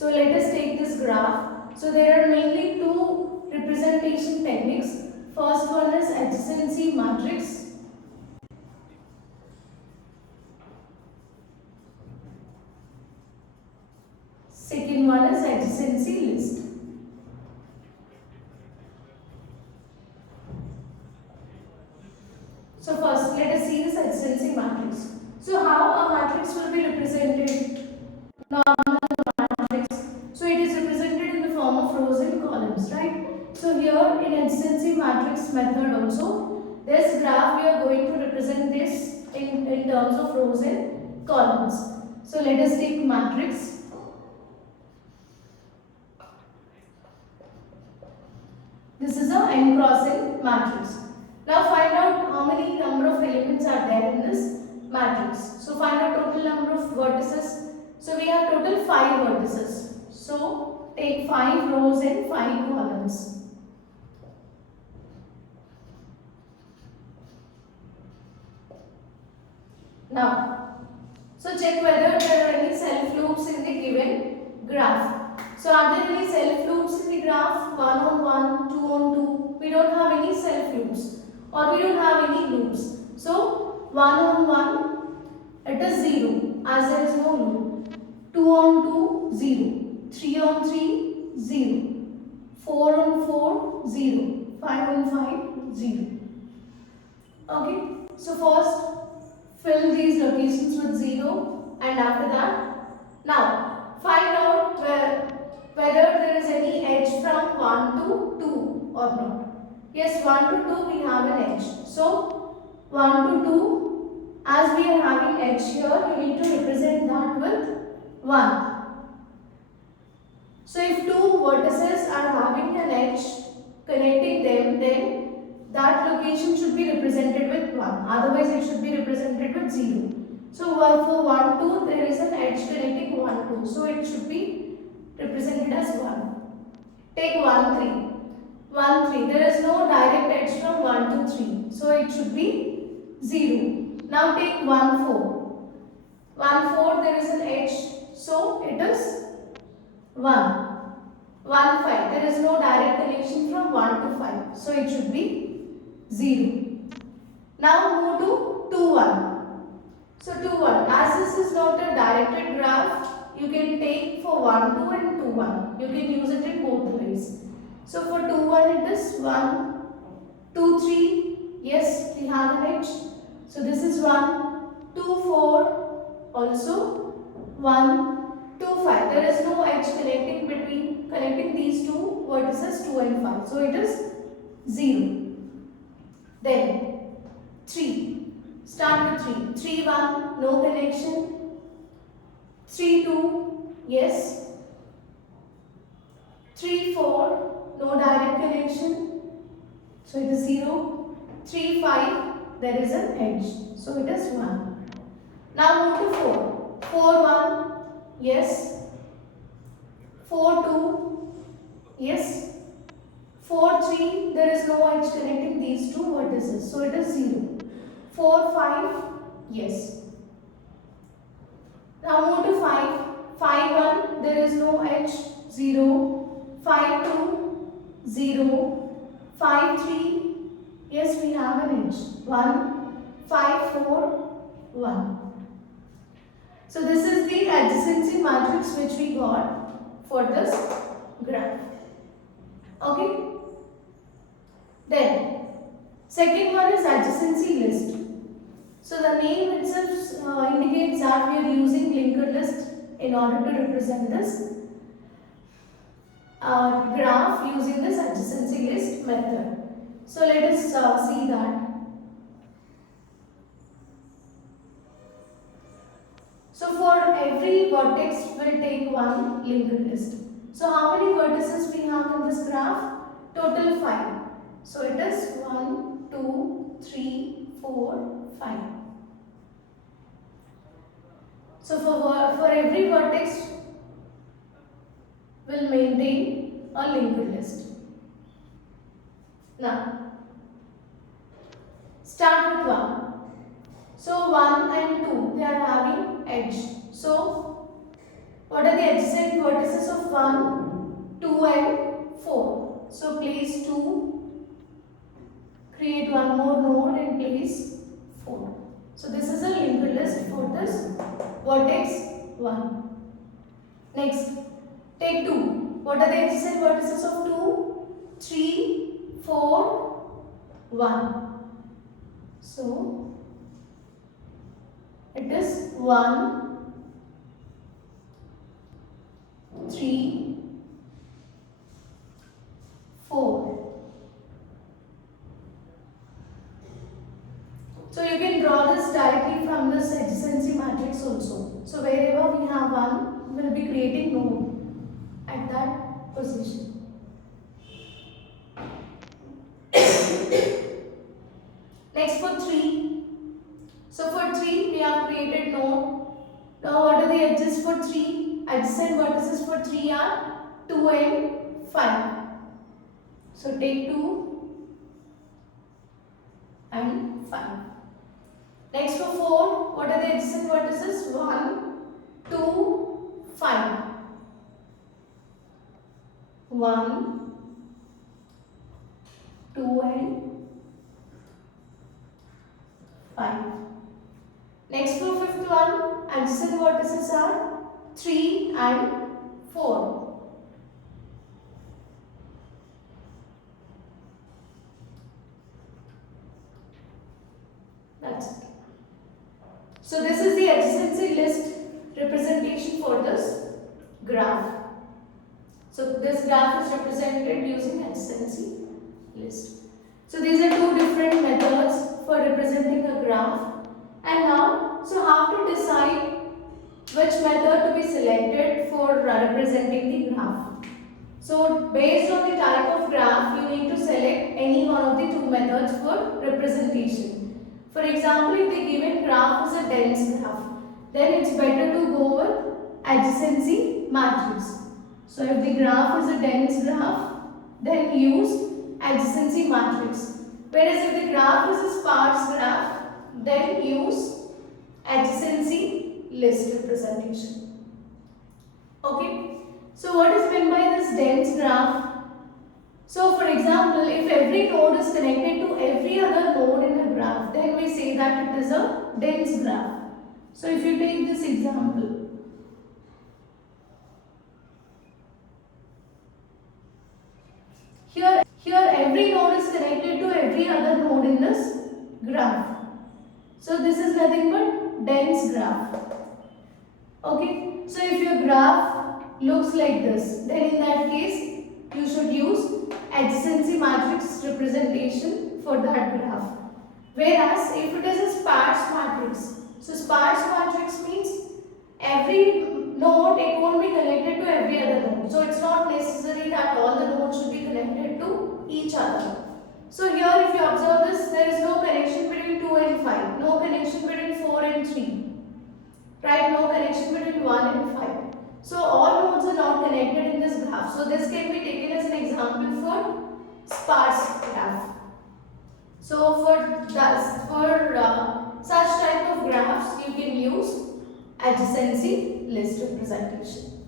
So let us take this graph. So there are mainly two representation techniques. First one is adjacency matrix. Second one is adjacency list. So first let us see this adjacency matrix. So how a matrix will be represented? Normal matrix. So it is represented in the form of rows and columns, right? So here in adjacency matrix method also, this graph we are going to represent this in terms of rows and columns. So let us take matrix. This is a n cross n matrix. Now find out how many number of elements are there in this matrix. So find out total number of vertices. So we have total 5 vertices. So take 5 rows and 5 columns. Now, so check whether there are any self loops in the given graph. So are there any self loops in the graph? 1 on 1, 2 on 2. We don't have any self loops or we don't have any loops. So 1 on 1 it is 0 as there is no loop. 2 on 2 0. 3 on 3 0. 4 on 4 0. 5 on 5 0. Okay. So first fill these locations with 0 and after that now find out whether there is any edge from 1 to 2 or not. Yes, 1 to 2 we have an edge. So 1 to 2, as we are having edge here, you need to represent that with 1. So if two vertices are having an edge connecting them, then that location should be represented with 1. Otherwise it should be represented with 0. So for 1, 2 there is an edge connecting 1, 2. So it should be represented as 1. Take 1, 3. 1, 3. There is no direct edge from 1 to 3. So it should be 0. Now take 1, 4. 1, 4 there is an edge. So it is 1. 1, 5. There is no direct connection from 1 to 5. So it should be 0. Now move to 2, 1. So 2, 1. As this is not a directed graph, you can take for 1, 2 and 2, 1. You can use it in both ways. So for 2, 1 it is 1, 2, 3. Yes, we have an edge. So this is 1, 2, 4. Also 1, 2, 5. There is no edge connecting these two vertices 2 and 5. So it is 0. Then 3. Start with 3. 3, 1. No connection. 3, 2. Yes. 3, 4. No direct connection. So it is 0. 3, 5. There is an edge. So it is 1. Now move to 4. 4, 1. Yes. 4, 2. Yes. 4, 3. There is no edge connecting these two vertices. So it is 0. 4, 5. Yes. Now move to 5. 5, 1. There is no edge. 0. 5, 2. 0. 5, 3. Yes, we have an edge. 1. 5, 4. 1. So this is the adjacency matrix which we got for this graph. Okay. Then second one is adjacency list. So the name itself indicates that we are using linked list in order to represent this graph using this adjacency list method. So let us see that. So for every vertex we will take one linked list. So how many vertices we have in this graph? Total 5. So it is 1, 2, 3, 4, 5. So for every vertex we will maintain a linked list. Now start with 1. So 1 and 2 they are having edge. So What are the adjacent vertices of 1, 2 and 4? So place 2, create one more node and place 4. So this is a linked list for this vertex 1. Next, take 2. What are the adjacent vertices of 2? 3, 4, 1. So it is 1, 3, 4. So you can draw this directly from this adjacency matrix also. So wherever we have 1, we will be creating node at that position. Next for 3. So for 3 we have created node. Now what are the edges for 3? Adjacent vertices for 3 are 2 and 5. So take 2 and 5. Next for 4, what are the adjacent vertices? 1, 2, 5. 1, 2 and 5. Next for fifth one, adjacent vertices are 3 and 4. That's it. So this is the adjacency list representation for this graph. So this graph is represented using adjacency list. So these are two different methods for representing a graph. And now, so how to decide which method to be selected for representing the graph. So based on the type of graph, you need to select any one of the two methods for representation. For example, if the given graph is a dense graph, then it's better to go with adjacency matrix. So if the graph is a dense graph, then use adjacency matrix. Whereas if the graph is a sparse graph, then use adjacency list representation. Okay. So what is meant by this dense graph? So for example, if every node is connected to every other node in the graph, then we say that it is a dense graph. So if you take this example, here every node is connected to every other node in this graph. So this is nothing but dense graph. Okay. So if your graph looks like this, then in that case you should use adjacency matrix representation for that graph. Whereas if it is a sparse matrix, so sparse matrix means every node, it won't be connected to every other node. So it's not necessary that all the nodes should be connected to each other. So here if you observe this, there is no connection between 2 and 5, no connection between 4 and 3, right? No connection between 1 and 5. So all nodes are not connected in this graph. So this can be taken as an example for sparse graph. So for such type of graphs, you can use adjacency list representation.